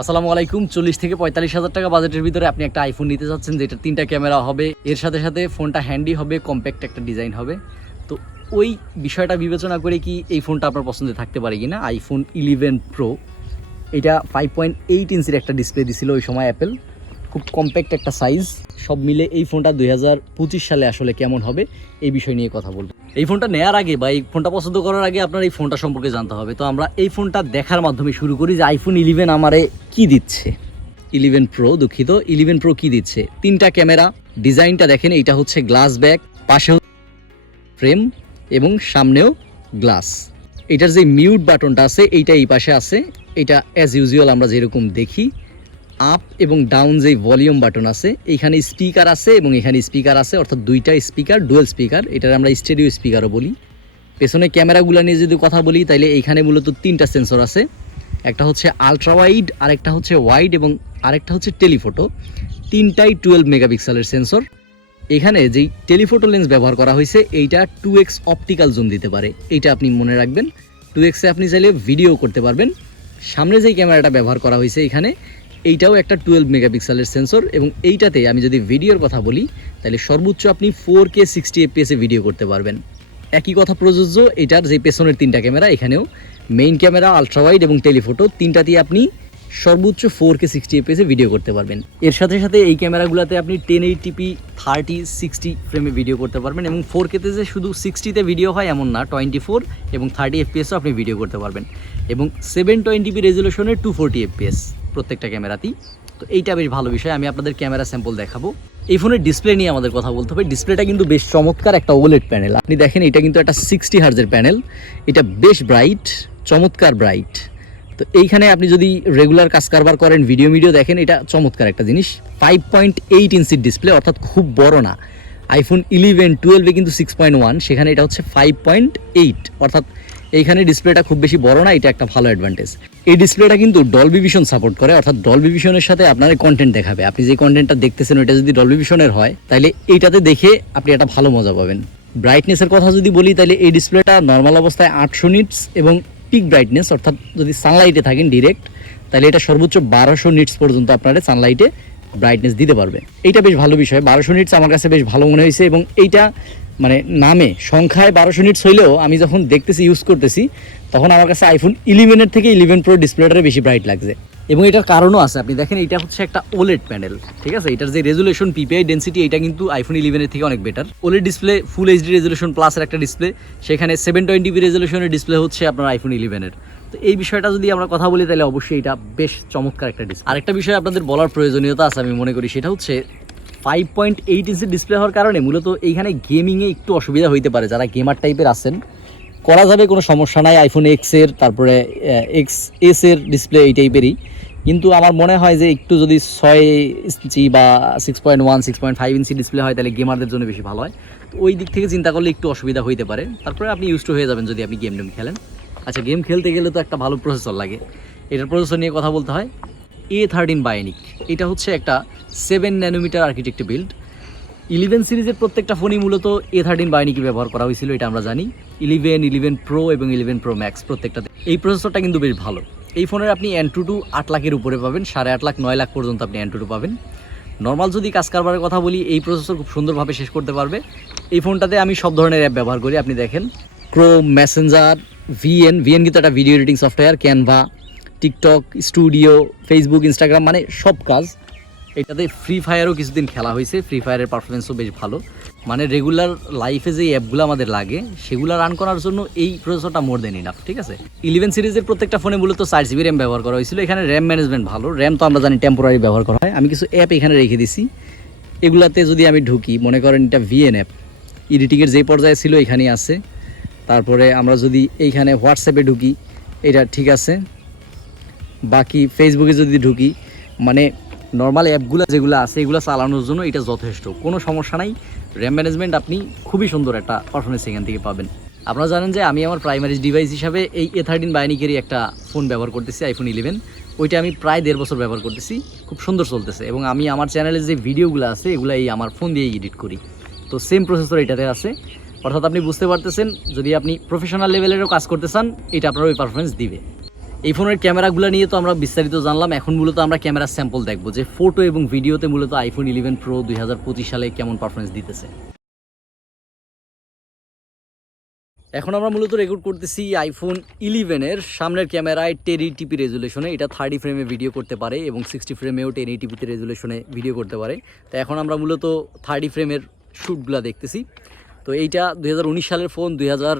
আসসালামু আলাইকুম। চল্লিশ থেকে পঁয়তাল্লিশ হাজার টাকা বাজেটের ভিতরে আপনি একটা আইফোন নিতে চাচ্ছেন, যেটা তিনটা ক্যামেরা হবে। এর সাথে সাথে ফোনটা হ্যান্ডি হবে কম্প্যাক্ট একটা ডিজাইন হবে। তো ওই বিষয়টা বিবেচনা করে কি এই ফোনটা আপনার পছন্দে থাকতে পারে কি না আইফোন ইলেভেন প্রো এটা ফাইভ পয়েন্ট এইট ইঞ্চির একটা ডিসপ্লে দিছিল ওই সময় অ্যাপেল খুব কম্প্যাক্ট একটা সাইজ সব মিলে এই ফোনটা দুই হাজার পঁচিশ সালে আসলে কেমন হবে, এই বিষয় নিয়ে কথা বলব। এই ফোনটা নেওয়ার আগে বা এই ফোনটা পছন্দ করার আগে আপনার এই ফোনটা সম্পর্কে জানতে হবে। তো আমরা এই ফোনটা দেখার মাধ্যমে শুরু করি যে আইফোন ইলেভেন আমারে কি দিচ্ছে। ইলেভেন প্রো দুঃখিত ইলেভেন প্রো কি দিচ্ছে? তিনটা ক্যামেরা, ডিজাইনটা দেখেন, এইটা হচ্ছে গ্লাস ব্যাগ পাশে ফ্রেম এবং সামনেও গ্লাস এটার যে মিউট বাটনটা আছে, এইটা এই পাশে আছে। এটা অ্যাজ ইউজুয়াল আমরা যেরকম দেখি। আপ এবং ডাউন যে ভলিউম বাটন আছে, এইখানে স্পিকার আছে এবং এখানে স্পিকার আছে, অর্থাৎ দুইটা স্পিকার ডুয়েল স্পিকার এটার আমরা স্টেডিও স্পিকারও বলি। পেছনে ক্যামেরাগুলো নিয়ে যদি কথা বলি তাহলে এইখানে মূলত তিনটা সেন্সর আছে। একটা হচ্ছে আলট্রা ওয়াইড আরেকটা হচ্ছে ওয়াইড এবং আরেকটা হচ্ছে টেলিফোটো তিনটাই টুয়েলভ মেগাপিক্সেলের সেন্সর এখানে যেই টেলিফোটো লেন্স ব্যবহার করা হয়েছে, এইটা টু এক্স অপটিক্যাল জোন দিতে পারে। এইটা আপনি মনে রাখবেন। টু এক্সে আপনি চাইলে ভিডিও করতে পারবেন। সামনে যেই ক্যামেরাটা ব্যবহার করা হয়েছে এখানে এইটাও একটা টুয়েলভ মেগাপিক্সেলের সেন্সর এবং এইটাতে আমি যদি ভিডিওর কথা বলি, তাহলে সর্বোচ্চ আপনি ফোর কে সিক্সটি এফপিএসে ভিডিও করতে পারবেন। একই কথা প্রযোজ্য, এটার যে পেছনের তিনটা ক্যামেরা এখানেও মেইন ক্যামেরা আলট্রাওয়াইড এবং টেলিফোটো তিনটাতেই আপনি সর্বোচ্চ ফোর কে সিক্সটি এফপিএসে ভিডিও করতে পারবেন। এর সাথে সাথে এই ক্যামেরাগুলোতে আপনি ten eighty p thirty sixty ফ্রেমে ভিডিও করতে পারবেন এবং ফোর কেতে যে শুধু সিক্সটিতে ভিডিও হয় এমন না টোয়েন্টি ফোর এবং থার্টি এফপিএসও আপনি ভিডিও করতে পারবেন। এবং সেভেন টোয়েন্টিপি রেজলিউশনের টু ফোরটি এফপিএস প্রত্যেকটা ক্যামেরাতেই। তো এইটা বেশ ভালো বিষয়, আমি আপনাদের ক্যামেরা স্যাম্পল দেখাবো। এই ফোনের ডিসপ্লে নিয়ে আমাদের কথা বলতে হবে। ডিসপ্লেটা কিন্তু বেশ চমৎকার একটা ওলেট প্যানেল। আপনি দেখেন, এটা কিন্তু একটা সিক্সটি হার্জের প্যানেল। এটা বেশ ব্রাইট, চমৎকার ব্রাইট। তো এইখানে আপনি যদি রেগুলার কাজ কারবার করেন, ভিডিও ভিডিও দেখেন, এটা চমৎকার একটা জিনিস। ফাইভ পয়েন্ট এইট ইঞ্চির ডিসপ্লে, অর্থাৎ খুব বড় না। আইফোন ইলেভেন টুয়েলভে কিন্তু সিক্স পয়েন্ট ওয়ান সেখানে এটা হচ্ছে ফাইভ পয়েন্ট এইট অর্থাৎ এইখানে ডিসপ্লেটা খুব বেশি বড় না, এটা একটা ভালো অ্যাডভান্টেজ এই ডিসপ্লেটা কিন্তু ডলবি ভিশন সাপোর্ট করে, অর্থাৎ ডলবি ভিশনের সাথে আপনার কন্টেন্ট দেখাবে। আপনি যে কন্টেন্টটা দেখতেছেন, ওইটা যদি ডলবি ভিশনের হয় তাহলে এইটাতে দেখে আপনি একটা ভালো মজা পাবেন। ব্রাইটনেসের কথা যদি বলি তাহলে এই ডিসপ্লেটা নর্মাল অবস্থায় আটশো নিটস এবং পিক ব্রাইটনেস অর্থাৎ যদি সানলাইটে থাকেন ডিরেক্ট তাহলে এটা সর্বোচ্চ বারোশো নিটস পর্যন্ত আপনারা সানলাইটে ব্রাইটনেস দিতে পারবে এইটা বেশ ভালো বিষয়, বারোশো নিটস আমার কাছে বেশ ভালো মনে হয়েছে এবং এইটা মানে নামে, সংখ্যায় বারোশো নিটস হইলেও আমি যখন দেখতেছি ইউজ করতেছি, তখন আমার কাছে আইফোন ইলেভেনের থেকে ইলেভেন প্রো ডিসপ্লেটারে বেশি ব্রাইট লাগছে। এবং এটার কারণও আছে। আপনি দেখেন, এটা হচ্ছে একটা ওলেড প্যানেল ঠিক আছে? এটার যে রেজুলেশন পিপিআই ডেন্সিটি এটা কিন্তু আইফোন ইলেভেনের থেকে অনেক better OLED display full HD resolution প্লাসের একটা ডিসপ্লে সেখানে সেভেন টোয়েন্টি রেজুলেশনের ডিসপ্লে হচ্ছে আপনার আইফোন ইলেভেনের তো এই বিষয়টা যদি আমরা কথা বলি, তাহলে অবশ্যই এটা বেশ চমৎকার একটা ডিসপ্লে আরেকটা বিষয় আপনাদের বলার প্রয়োজনীয়তা আছে, আমি মনে করি, সেটা হচ্ছে five point eight inch display হওয়ার কারণে মূলত এইখানে গেমিংয়ে একটু অসুবিধা হইতে পারে। যারা গেমার টাইপের আছেন, করা যাবে, কোনো সমস্যা নাই। আইফোন এক্সের তারপরে এক্স এস এর ডিসপ্লে এই টাইপেরই কিন্তু আমার মনে হয় যে একটু যদি ছয় ইঞ্চি বা six point one six point five inch display হয়, তাহলে গেমারদের জন্য বেশি ভালো হয়। তো ওই দিক থেকে চিন্তা করলে একটু অসুবিধা হইতে পারে। তারপরে আপনি ইউজ টু হয়ে যাবেন যদি আপনি গেম টেম খেলেন। আচ্ছা গেম খেলতে গেলে তো একটা ভালো প্রসেসর লাগে। এটার প্রসেসর নিয়ে কথা বলতে হয়। এ থার্টিন বায়োনিক এটা হচ্ছে একটা seven nanometer architect build eleven সিরিজের প্রত্যেকটা ফোনই মূলত এ থার্টিন বায়োনিকি ব্যবহার করা হয়েছিল, এটা আমরা জানি। ইলেভেন ইলেভেন প্রো এবং ইলেভেন প্রো ম্যাক্স প্রত্যেকটাতে। এই প্রসেসরটা কিন্তু বেশ ভালো। এই ফোনের আপনি অ্যান্টু টু আট লাখের উপরে পাবেন, সাড়ে আট লাখ, নয় লাখ পর্যন্ত আপনি অ্যান্টু টু পাবেন। নর্মাল যদি কাজ কারবারের কথা বলি, এই প্রসেসর খুব সুন্দরভাবে শেষ করতে পারবে। এই ফোনটাতে আমি সব ধরনের অ্যাপ ব্যবহার করি, আপনি দেখেন। ক্রোম মেসেঞ্জার ভিএন ভিএন কিন্তু একটা video editing software Canva TikTok studio Facebook Instagram মানে সব কাজ। এটাতে ফ্রি ফায়ারও কিছুদিন খেলা হয়েছে। ফ্রি ফায়ারের পারফরমেন্সও বেশ ভালো। মানে রেগুলার লাইফে যে অ্যাপগুলো আমাদের লাগে, সেগুলো রান করার জন্য এই প্রসেসরটা মোর দেন ইনাফ ঠিক আছে? ইলেভেন সিরিজের প্রত্যেকটা ফোনে মূলত চার জিবি র্যাম ব্যবহার করা হয়েছিল। এখানে র্যাম ম্যানেজমেন্ট ভালো। র্যাম তো আমরা জানি টেম্পোরারি ব্যবহার করা হয়। আমি কিছু অ্যাপ এখানে রেখে দিছি। এগুলাতে যদি আমি ঢুকি, মনে করেন এটা ভিএন অ্যাপ এডিটিংয়ের যে পর্যায়ে ছিল এখানেই আছে। তারপরে আমরা যদি এইখানে হোয়াটসঅ্যাপে ঢুকি, এটা ঠিক আছে। বাকি ফেসবুকে যদি ঢুকি মানে নর্মাল অ্যাপগুলো যেগুলো আছে, এগুলো চালানোর জন্য এটা যথেষ্ট। কোনো সমস্যা নাই। র্যাম ম্যানেজমেন্ট আপনি খুবই সুন্দর একটা পারফরমেন্স এখান থেকে পাবেন। আপনারা জানেন যে আমি আমার প্রাইমারি ডিভাইস হিসাবে এই এ থার্টিন বায়োনিকেরই একটা ফোন ব্যবহার করতেছি আইফোন ইলেভেন ওইটা আমি প্রায় দেড় বছর ব্যবহার করতেছি। খুব সুন্দর চলতেছে এবং আমি আমার চ্যানেলে যে ভিডিওগুলো আছে এগুলো এই আমার ফোন দিয়ে এডিট করি। তো সেম প্রসেসর এটাতে আছে। অর্থাৎ আপনি বুঝতে পারতেছেন, যদি আপনি প্রফেশনাল লেভেলেরও কাজ করতে চান, এটা আপনার ওই পারফরমেন্স দিবে। এই ফোনের ক্যামেরাগুলো নিয়ে তো আমরা বিস্তারিত জানলাম। এখন মূলত আমরা ক্যামেরার স্যাম্পল দেখব যে ফটো এবং ভিডিওতে মূলত আইফোন ইলেভেন প্রো দুই হাজার পঁচিশ সালে কেমন পারফরমেন্স দিতেছে। এখন আমরা মূলত রেকর্ড করতেছি আইফোন ইলেভেনের সামনের ক্যামেরায় টেন টিপি রেজুলেশনে এটা থার্টি ফ্রেমে ভিডিও করতে পারে এবং সিক্সটি ফ্রেমেও টেন টিপিতে রেজুলেশনে ভিডিও করতে পারে। তো এখন আমরা মূলত থার্টি ফ্রেমের শ্যুটগুলো দেখতেছি। তো এইটা দু হাজার উনিশ সালের ফোন দুই হাজার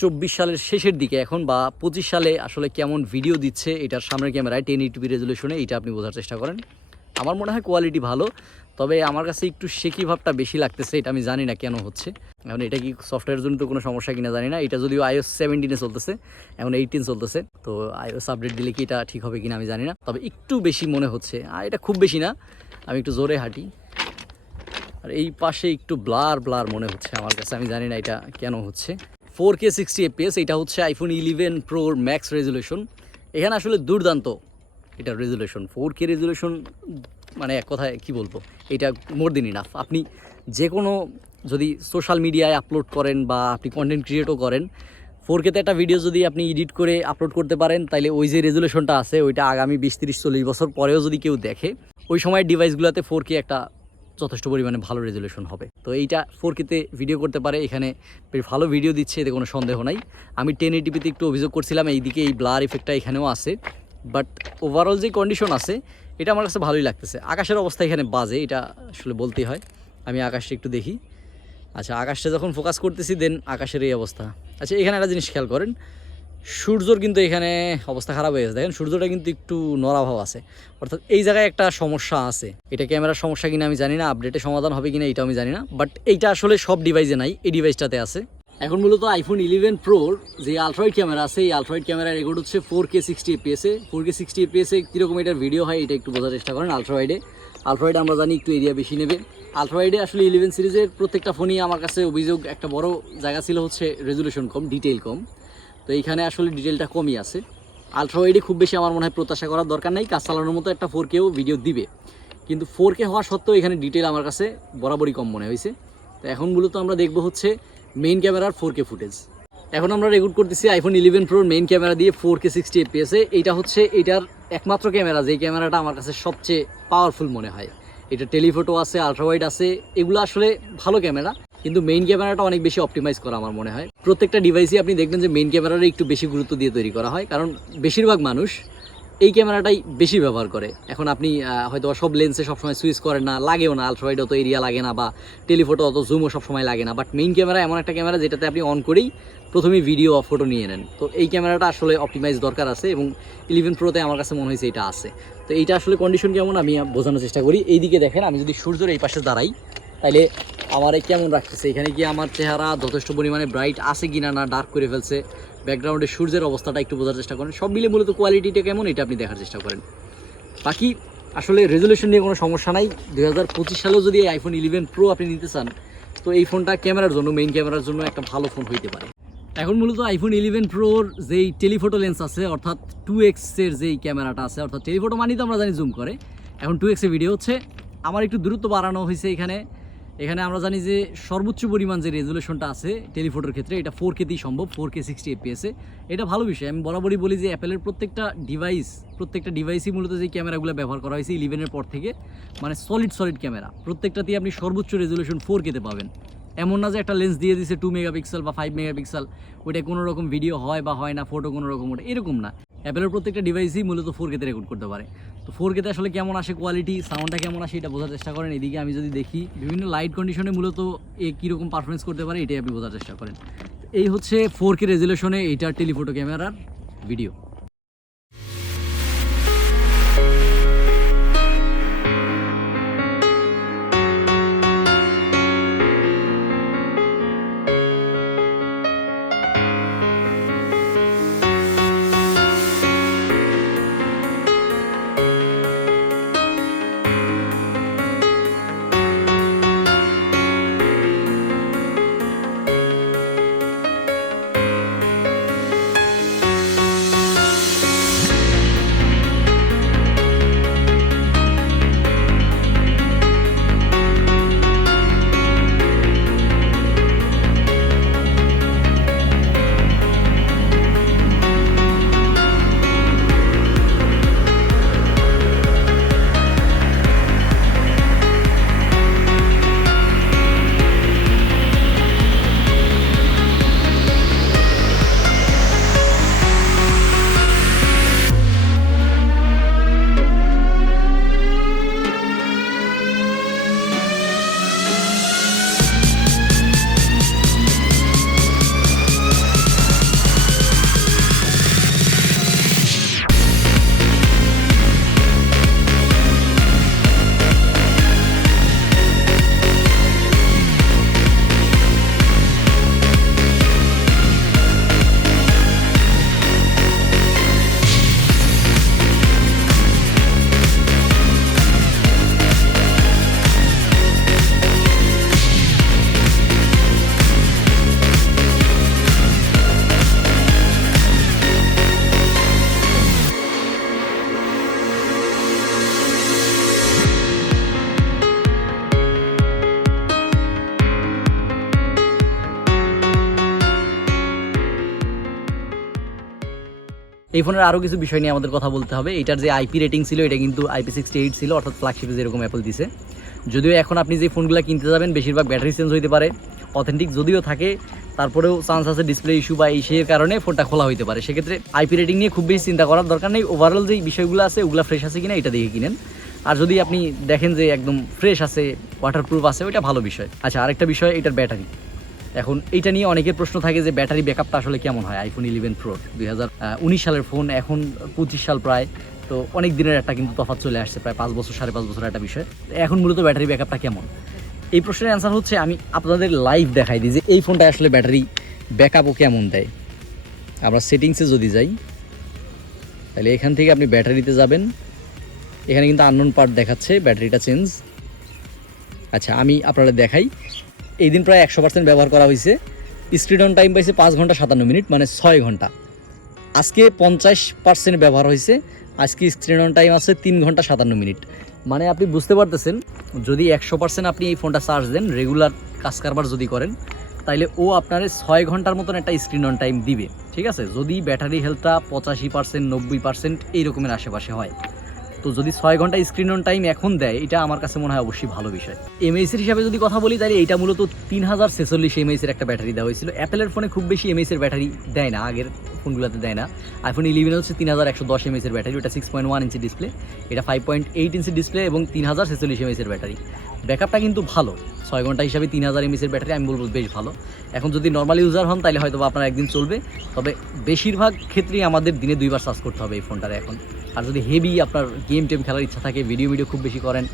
চব্বিশ সালের শেষের দিকে এখন বা পঁচিশ সালে আসলে কেমন ভিডিও দিচ্ছে, এটার সামনের ক্যামেরায় টেন টিপি রেজুলেশনে এটা আপনি বোঝার চেষ্টা করেন। আমার মনে হয় কোয়ালিটি ভালো, তবে আমার কাছে একটু শেকি ভাবটা বেশি লাগতেছে, এটা আমি জানি না কেন হচ্ছে। এখন এটা কি সফটওয়্যার জন্য তো কোনো সমস্যা কিনা জানি না, এটা যদিও আইওস সেভেন্টিনে চলতেছে, এখন এইটিন চলতেছে, তো আইওস আপডেট দিলে কি এটা ঠিক হবে কিনা আমি জানি না। তবে একটু বেশি মনে হচ্ছে, আর এটা খুব বেশি না, আমি একটু জোরে হাঁটি। আর এই পাশে একটু ব্লার ব্লার মনে হচ্ছে আমার কাছে, আমি জানি না এটা কেন হচ্ছে। ফোর কে সিক্সটি এপিএস এটা হচ্ছে আইফোন ইলেভেন প্রোর ম্যাক্স রেজুলেশন এখানে আসলে দুর্দান্ত এটা রেজুলেশন ফোর কে রেজুলেশন মানে এক কথায় কী বলব, এটা মোর দিন ইনাফ আপনি যে কোনো যদি সোশ্যাল মিডিয়ায় আপলোড করেন বা আপনি কন্টেন্ট ক্রিয়েটও করেন ফোর কেতে একটা ভিডিও যদি আপনি এডিট করে আপলোড করতে পারেন তাহলে ওই যে রেজুলেশনটা আছে, ওইটা আগামী বিশ, তিরিশ, চল্লিশ বছর পরেও যদি কেউ দেখে, ওই সময় ডিভাইসগুলোতে ফোর কে একটা যথেষ্ট পরিমাণে ভালো রেজুলেশন হবে। তো এইটা ফোর কেতে ভিডিও করতে পারে, এখানে বেশ ভালো ভিডিও দিচ্ছে, এতে কোনো সন্দেহ নাই। আমি টেন এইটিপিতে একটু অভিযোগ করছিলাম, এইদিকে এই ব্লার ইফেক্টটা এখানেও আছে। বাট ওভারঅল যে কন্ডিশন আছে, এটা আমার কাছে ভালোই লাগতেছে। আকাশের অবস্থা এখানে বাজে, এটা আসলে বলতেই হয়। আমি আকাশটা একটু দেখি। আচ্ছা আকাশটা যখন ফোকাস করতেছি দেন আকাশের এই অবস্থা। আচ্ছা এখানে একটা জিনিস খেয়াল করেন সূর্যর কিন্তু এখানে অবস্থা খারাপ হয়ে গেছে। দেখেন, সূর্যটা কিন্তু একটু নরাভাব আছে। অর্থাৎ এই জায়গায় একটা সমস্যা আছে। এটা ক্যামেরার সমস্যা কিনা আমি জানি না, আপডেটে সমাধান হবে কিনা এটা আমি জানি না। বাট এইটা আসলে সব ডিভাইসে নাই, এই ডিভাইসটাতে আছে। এখন মূলত আইফোন ইলেভেন প্রোর যে আলট্রাইড ক্যামেরা আছে, এই আলট্রাইড ক্যামেরা রেকর্ড হচ্ছে ফোর কে সিক্সটি এপিএসে ফোর কে সিক্সটি এপিএসে কীরকম এটার ভিডিও হয়, এটা একটু বোঝার চেষ্টা করেন আলট্রাইডে আলট্রাইড আমরা জানি একটু এরিয়া বেশি নেবে। আলট্রাইডে আসলে ইলেভেন সিরিজের প্রত্যেকটা ফোনই আমার কাছে অভিযোগ, একটা বড় জায়গা ছিল হচ্ছে রেজুলেশন কম ডিটেইল কম। তো এইখানে আসলে ডিটেলটা কমই আছে। আলট্রা আলট্রাওয়াইডে খুব বেশি আমার মনে হয় প্রত্যাশা করার দরকার নেই, কাজ চালানোর মতো একটা ফোর কেও ভিডিও দিবে। কিন্তু ফোর কে হওয়া সত্ত্বেও এখানে ডিটেল আমার কাছে বরাবরই কম মনে হয়েছে। তো এখন মূলত আমরা দেখব হচ্ছে মেইন ক্যামেরার ফোর কে ফুটেজ এখন আমরা রেকর্ড করতেছি আইফোন ইলেভেন প্রোর মেইন ক্যামেরা দিয়ে ফোর কে সিক্সটি এপিএসে এইটা হচ্ছে এটার একমাত্র ক্যামেরা যে ক্যামেরাটা আমার কাছে সবচেয়ে পাওয়ারফুল মনে হয়। এটা টেলিফোটো আছে আলট্রাওয়াইড আছে, এগুলো আসলে ভালো ক্যামেরা কিন্তু মেইন ক্যামেরাটা অনেক বেশি অপটিমাইজ করা আমার মনে হয়। প্রত্যেকটা ডিভাইসই আপনি দেখবেন যে মেইন ক্যামেরার একটু বেশি গুরুত্ব দিয়ে তৈরি করা হয়, কারণ বেশিরভাগ মানুষ এই ক্যামেরাটাই বেশি ব্যবহার করে। এখন আপনি হয়তো সব লেন্সে সবসময় সুইচ করেন না, লাগেও না আলট্রাওয়াইড অত এরিয়া লাগে না বা টেলিফোটো অত জুমও সবসময় লাগে না বাট মেইন ক্যামেরা এমন একটা ক্যামেরা যেটাতে আপনি অন করেই প্রথমে ভিডিও ফটো নিয়ে নেন। তো এই ক্যামেরাটা আসলে অপটিমাইজ দরকার আছে এবং ইলেভেন প্রোতে আমার কাছে মনে হয়েছে এটা আছে। তো এইটা আসলে কন্ডিশন কেমন আমি বোঝানোর চেষ্টা করি। এইদিকে দেখেন, আমি যদি সূর্যের এই পাশে দাঁড়াই, তাইলে আমার কেমন রাখতেছে? এখানে কি আমার চেহারা যথেষ্ট পরিমাণে ব্রাইট আছে কিনা না ডার্ক করে ফেলছে? ব্যাকগ্রাউন্ডে সূর্যের অবস্থাটা একটু বোঝার চেষ্টা করেন। সব মিলে মূলত কোয়ালিটিটা কেমন, এটা আপনি দেখার চেষ্টা করেন। বাকি, আসলে রেজলিউশন নিয়ে কোনো সমস্যা নাই। দু হাজার পঁচিশ সালেও যদি আইফোন ইলেভেন প্রো আপনি নিতে চান, তো এই ফোনটা ক্যামেরার জন্য মেইন ক্যামেরার জন্য একটা ভালো ফোন হইতে পারে। এখন মূলত আইফোন ইলেভেন প্রোর যেই টেলিফোটো লেন্স আছে, অর্থাৎ টু এক্সের যেই ক্যামেরাটা আছে, অর্থাৎ টেলিফোটো মানি তো আমরা জানি জুম করে। এখন টু এক্সের ভিডিও হচ্ছে। আমার একটু দূরত্ব বাড়ানো হয়েছে এখানে। এখানে আমরা জানি যে সর্বোচ্চ পরিমাণ যে রেজুলেশনটা আছে টেলিফোটোর ক্ষেত্রে, এটা ফোর কেতেই সম্ভব ফোর কে সিক্সটি এপিএসে এটা ভালো বিষয়, আমি বরাবরই বলি যে অ্যাপেলের প্রত্যেকটা ডিভাইস প্রত্যেকটা ডিভাইসই মূলত যে ক্যামেরাগুলো ব্যবহার করা হয়েছে ইলেভেনের পর থেকে মানে সলিড সলিড ক্যামেরা। প্রত্যেকটাতেই আপনি সর্বোচ্চ রেজুলেশন ফোর কেতে পাবেন। এমন না যে একটা লেন্স দিয়ে দিছে টু মেগাপিক্সেল বা ফাইভ মেগাপিক্সেল ওইটা কোনো রকম ভিডিও হয় বা হয় না ফটো কোনো রকম ওটা, এরকম না। অ্যাপেলের প্রত্যেকটা ডিভাইসই মূলত ফোর কেতে রেকর্ড করতে পারে। তো ফোর কেতে আসলে কেমন আসে কোয়ালিটি সাউন্ডটা কেমন আসে, এটা বোঝার চেষ্টা করেন। এদিকে আমি যদি দেখি, বিভিন্ন লাইট কন্ডিশনে মূলত এ কীরকম পারফরমেন্স করতে পারে, এটাই আপনি বোঝার চেষ্টা করেন। এই হচ্ছে ফোর কে রেজুলেশনে এইটার টেলিফোটো ক্যামেরার ভিডিও এই ফোনের আরও কিছু বিষয় নিয়ে আমাদের কথা বলতে হবে। এটার যে আইপি রেটিং ছিল, এটা কিন্তু আইপি সিক্সটি এইট ছিল, অর্থাৎ ফ্ল্যাগশিপে যেরকম অ্যাপল দিছে। যদিও এখন আপনি যে ফোনগুলো কিনতে যাবেন, বেশিরভাগ ব্যাটারি চেঞ্জ হইতে পারে। অথেন্টিক যদিও থাকে, তারপরেও চান্স আছে ডিসপ্লে ইস্যু বা সেই কারণে ফোনটা খোলা হইতে পারে। সেক্ষেত্রে আইপি রেটিং নিয়ে খুব বেশি চিন্তা করার দরকার নেই। ওভারঅল যে বিষয়গুলো আছে, ওগুলো ফ্রেশ আছে কিনা, এটা দেখে কিনেন। আর যদি আপনি দেখেন যে একদম ফ্রেশ আছে ওয়াটারপ্রুফ আছে, ওইটা ভালো বিষয়। আচ্ছা আরেকটা বিষয়, এটার ব্যাটারি এখন এইটা নিয়ে অনেকের প্রশ্ন থাকে যে ব্যাটারি ব্যাকআপটা আসলে কেমন হয়? আইফোন ইলেভেন প্রো দুই উনিশ সালের ফোন এখন পঁচিশ সাল প্রায়। তো অনেক দিনের একটা কিন্তু তফাৎ চলে আসছে, প্রায় পাঁচ বছর, সাড়ে পাঁচ বছর একটা বিষয়। এখন মূলত ব্যাটারি ব্যাকআপটা কেমন? এই প্রশ্নের অ্যান্সার হচ্ছে, আমি আপনাদের লাইভ দেখাই দিই যে এই ফোনটা আসলে ব্যাটারি ব্যাকআপও কেমন দেয়। আমরা সেটিংসে যদি যাই, তাহলে এখান থেকে আপনি ব্যাটারিতে যাবেন। এখানে কিন্তু আননোন পার্ট দেখাচ্ছে, ব্যাটারিটা চেঞ্জ আচ্ছা আমি আপনারা দেখাই। এই দিন প্রায় একশো পার্সেন্ট ব্যবহার করা হয়েছে। স্ক্রিন অন টাইম পাইছে পাঁচ ঘণ্টা সাতান্ন মিনিট মানে ছয় ঘণ্টা। আজকে পঞ্চাশ পার্সেন্ট ব্যবহার হয়েছে, আজকে স্ক্রিন অন টাইম আছে তিন ঘণ্টা সাতান্ন মিনিট। মানে আপনি বুঝতে পারতেছেন, যদি একশো পার্সেন্ট আপনি এই ফোনটা চার্জ দেন রেগুলার কাজ কারবার যদি করেন, তাইলে ও আপনার ছয় ঘণ্টার মতন একটা স্ক্রিন অন টাইম দিবে, ঠিক আছে? যদি ব্যাটারি হেলথটা পঁচাশি পার্সেন্ট নব্বই পার্সেন্ট এই রকমের আশেপাশে হয়। তো যদি ছয় ঘণ্টা স্ক্রিন অন টাইম এখন দেয়, এটা আমার কাছে মনে হয় অবশ্যই ভালো বিষয়। এমএসির হিসাবে যদি কথা বলি, তাহলে এটা মূলত তিন হাজার ছেচল্লিশ এমএসের একটা ব্যাটারি দেওয়া হয়েছিল। অ্যাপেলের ফোনে খুব বেশি এমএসির ব্যাটারি দেয় না, আগের ফোনগুলোতে দেয় না। আইফোন ইলেভেন হচ্ছে তিন হাজার একশো দশ এমএসের ব্যাটারি, ওটা six point one inch display এটা five point eight inch display এবং তিন হাজার ছেচল্লিশ এমএসের ব্যাটারি। ব্যাকআপটা কিন্তু ভালো। ছয় ঘণ্টা হিসাবে তিন হাজার এমএসির ব্যাটারি, আমি বলব বেশ ভালো। এখন যদি নর্মাল ইউজার হন তাহলে হয়তো আপনার একদিন চলবে। তবে বেশিরভাগ ক্ষেত্রেই আমাদের দিনে দুইবার চার্জ করতে হবে এই ফোনটার এখন। আর যদি হেভি আপনার গেম টেম খেলার ইচ্ছা থাকে ভিডিও ভিডিও খুব বেশি করেন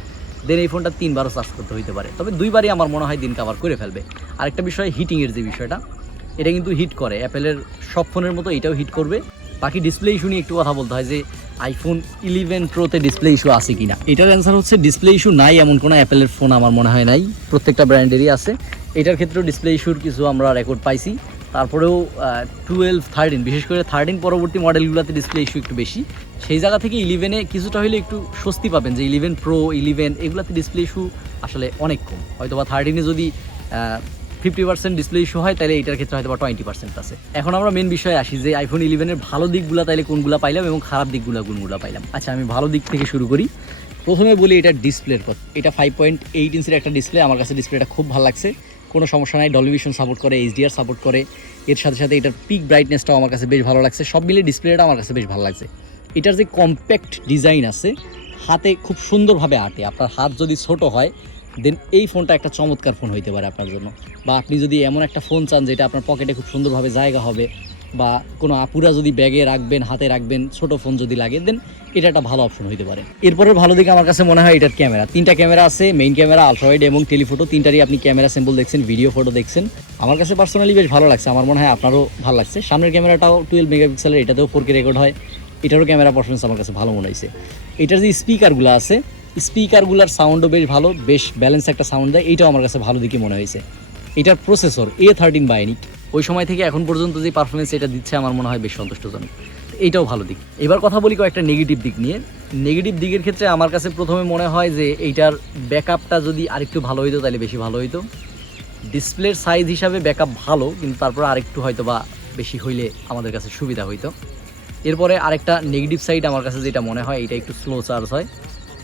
দেন এই ফোনটা তিনবারও চার্জ করতে হইতে পারে। তবে দুইবারই আমার মনে হয় দিন কাভার করে ফেলবে। আরেকটা বিষয় হিটিংয়ের যে বিষয়টা, এটা কিন্তু হিট করে। অ্যাপেলের সব ফোনের মতো এটাও হিট করবে। বাকি ডিসপ্লে ইস্যু নিয়ে একটু কথা বলতে হয় যে আইফোন ইলেভেন প্রোতে ডিসপ্লে ইস্যু আছে কিনা? এটার অ্যান্সার হচ্ছে ডিসপ্লে ইস্যু নাই, এমন কোনো অ্যাপেলের ফোন আমার মনে হয় নাই। প্রত্যেকটা ব্র্যান্ডেরই আছে। এটার ক্ষেত্রেও ডিসপ্লে ইস্যুর কিছু আমরা রেকর্ড পাইছি। তারপরেও টুয়েলভ থার্টিন বিশেষ করে থার্টিন পরবর্তী মডেলগুলোতে ডিসপ্লে ইস্যু একটু বেশি। সেই জায়গা থেকে ইলেভেনে কিছুটা হলে একটু স্বস্তি পাবেন যে ইলেভেন প্রো ইলেভেন এগুলোতে ডিসপ্লে ইস্যু আসলে অনেক কম। হয়তো বা থার্টিনে যদি ফিফটি পার্সেন্ট ডিসপ্লে ইস্যু হয় তাহলে এটার ক্ষেত্রে হয়তো টোয়েন্টি পার্সেন্ট আছে। এখন আমরা মেন বিষয়ে আসি যে আইফোন ইলেভেনের ভালো দিকগুলো, তাইলে কোনগুলো পাইলাম এবং খারাপ দিকগুলো কোনগুলো পাইলাম। আচ্ছা আমি ভালো দিক থেকে শুরু করি। প্রথমে বলি এটা ডিসপ্লের কথা এটা ফাইভ পয়েন্ট এইট ইঞ্চের একটা ডিসপ্লে আমার কাছে ডিসপ্লেটা খুব ভালো লাগছে। কোনো সমস্যা নাই ডলভিশন সাপোর্ট করে এইচডিআর সাপোর্ট করে। এর সাথে সাথে এটার পিক ব্রাইটনেসটাও আমার কাছে বেশ ভালো লাগছে। সব মিলে ডিসপ্লেটা আমার কাছে বেশ ভালো লাগছে। এটার যে কম্প্যাক্ট ডিজাইন আছে, হাতে খুব সুন্দরভাবে আটে। আপনার হাত যদি ছোট হয় দেন এই ফোনটা একটা চমৎকার ফোন হইতে পারে আপনার জন্য। বা আপনি যদি এমন একটা ফোন চান যেটা আপনার পকেটে খুব সুন্দরভাবে জায়গা হবে, বা কোনো আপুরা যদি ব্যাগে রাখবেন, হাতে রাখবেন, ছোট ফোন যদি লাগে দেন এটা একটা ভালো অপশন হইতে পারে। এরপরে ভালো দিকে আমার কাছে মনে হয় এটার ক্যামেরা। তিনটা ক্যামেরা আছে মেইন ক্যামেরা আলট্রাওয়াইড এবং টেলিফোটো তিনটারই আপনি ক্যামেরা স্যাম্পল দেখছেন ভিডিও ফটো দেখছেন। আমার কাছে পার্সোনালি বেশ ভালো লাগছে, আমার মনে হয় আপনারও ভালো লাগছে। সামনের ক্যামেরাটাও টুয়েলভ মেগাপিক্সেলের এটাতেও ফোর কে রেকর্ড হয়। এটারও ক্যামেরা পারফরমেন্স আমার কাছে ভালো মনে হয়েছে এটার যে স্পিকারগুলো আছে স্পিকারগুলোর সাউন্ডও বেশ ভালো, বেশ ব্যালেন্স একটা সাউন্ড দেয়, এইটাও আমার কাছে ভালো দিকে মনে হয়েছে। এটার প্রসেসর এ থার্টিন বাইনিক ওই সময় থেকে এখন পর্যন্ত যে পারফরমেন্স এটা দিচ্ছে আমার মনে হয় বেশ সন্তুষ্টজনক। এইটাও ভালো দিক। এবার কথা বলি কয়েকটা নেগেটিভ দিক নিয়ে। নেগেটিভ দিকের ক্ষেত্রে আমার কাছে প্রথমে মনে হয় যে এইটার ব্যাকআপটা যদি আরেকটু ভালো হইতো, তাহলে বেশি ভালো হইতো। ডিসপ্লের সাইজ হিসাবে ব্যাকআপ ভালো, কিন্তু তারপর আরেকটু হয়তো বা বেশি হইলে আমাদের কাছে সুবিধা হইতো। এরপরে আরেকটা নেগেটিভ সাইড আমার কাছে যেটা মনে হয় এটা একটু স্লো চার্জ হয়।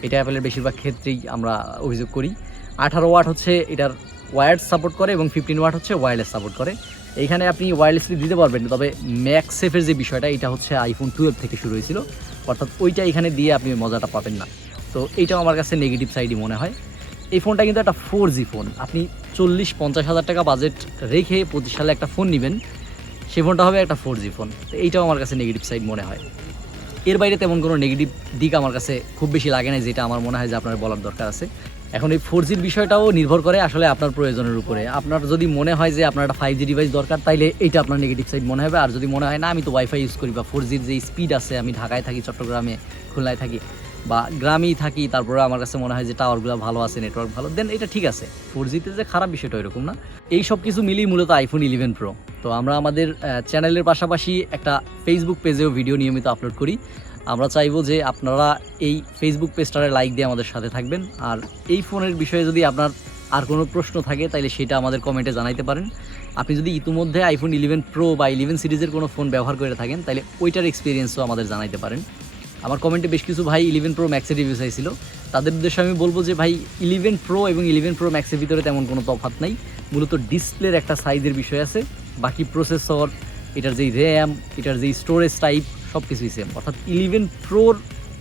এটা অ্যাপেলের বেশিরভাগ ক্ষেত্রেই আমরা অভিযোগ করি। আঠারো ওয়াট হচ্ছে এটার ওয়ার্ড সাপোর্ট করে এবং ফিফটিন ওয়াট হচ্ছে ওয়্যারলেস সাপোর্ট করে। এইখানে আপনি ওয়্যারলেসলি দিতে পারবেন, তবে ম্যাক্স সেফের যে বিষয়টা, এটা হচ্ছে আইফোন টুয়েলভ থেকে শুরু হয়েছিল। অর্থাৎ ওইটা এখানে দিয়ে আপনি মজাটা পাবেন না। তো এইটাও আমার কাছে নেগেটিভ সাইডই মনে হয়। এই ফোনটা কিন্তু একটা ফোর জি ফোন আপনি চল্লিশ পঞ্চাশ হাজার টাকা বাজেট রেখে পঁচিশ সালে একটা ফোন নেবেন সেই ফোনটা হবে একটা ফোর জি ফোন তো এইটাও আমার কাছে নেগেটিভ সাইড মনে হয়। এর বাইরে তেমন কোনো নেগেটিভ দিক আমার কাছে খুব বেশি লাগে না যেটা আমার মনে হয় যে আপনার বলার দরকার আছে। এখন এই ফোর জির বিষয়টাও নির্ভর করে আসলে আপনার প্রয়োজনের উপরে। আপনার যদি মনে হয় যে আপনার একটা ফাইভ জি ডিভাইস দরকার, তাইলে এটা আপনার নেগেটিভ সাইড মনে হবে। আর যদি মনে হয়, না, আমি তো ওয়াইফাই ইউজ করি বা ফোর জির যে স্পিড আছে, আমি ঢাকায় থাকি, চট্টগ্রামে, খুলনায় থাকি বা গ্রামেই থাকি, তারপরে আমার কাছে মনে হয় যে টাওয়ারগুলো ভালো আছে নেটওয়ার্ক ভালো দেন এটা ঠিক আছে। ফোর জিতে যে খারাপ বিষয়টা এরকম না। এই সব কিছু মিলিয়ে মূলত আইফোন ইলেভেন প্রো তো আমরা আমাদের চ্যানেলের পাশাপাশি একটা ফেসবুক পেজেও ভিডিও নিয়মিত আপলোড করি। আমরা চাইব যে আপনারা এই ফেসবুক পেজটারে লাইক দিয়ে আমাদের সাথে থাকবেন। আর এই ফোনের বিষয়ে যদি আপনার আর কোনো প্রশ্ন থাকে তাহলে সেটা আমাদের কমেন্টে জানাইতে পারেন। আপনি যদি ইতিমধ্যে আইফোন ইলেভেন প্রো বা ইলেভেন সিরিজের কোনো ফোন ব্যবহার করে থাকেন তাহলে ওইটার এক্সপিরিয়েন্সও আমাদের জানাইতে পারেন। আমার কমেন্টে বেশ কিছু ভাই ইলেভেন প্রো ম্যাক্সের রিভিউ চাইছিল। তাদের উদ্দেশ্যে আমি বলব যে ভাই ইলেভেন প্রো এবং ইলেভেন প্রো ম্যাক্সের ভিতরে তেমন কোনো তফাৎ নাই। মূলত ডিসপ্লের একটা সাইজের বিষয় আছে। বাকি প্রসেসর এটার যেই র্যাম এটার যেই স্টোরেজ টাইপ সব কিছুই সেম অর্থাৎ ইলেভেন প্রোর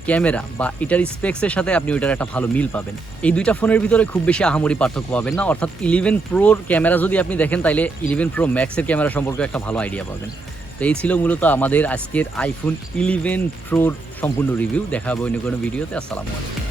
ক্যামেরা বা এটার স্পেক্সের সাথে আপনি ওইটার একটা ভালো মিল পাবেন। এই দুইটা ফোনের ভিতরে খুব বেশি আহামরি পার্থক্য পাবেন না। অর্থাৎ ইলেভেন প্রোর ক্যামেরা যদি আপনি দেখেন তাহলে ইলেভেন প্রো ম্যাক্সের ক্যামেরা সম্পর্কে একটা ভালো আইডিয়া পাবেন। তো এই ছিল মূলত আমাদের আজকের আইফোন ইলেভেন প্রোর সম্পূর্ণ রিভিউ দেখা হবে অন্য কোনো ভিডিওতে আসসালামু আলাইকুম।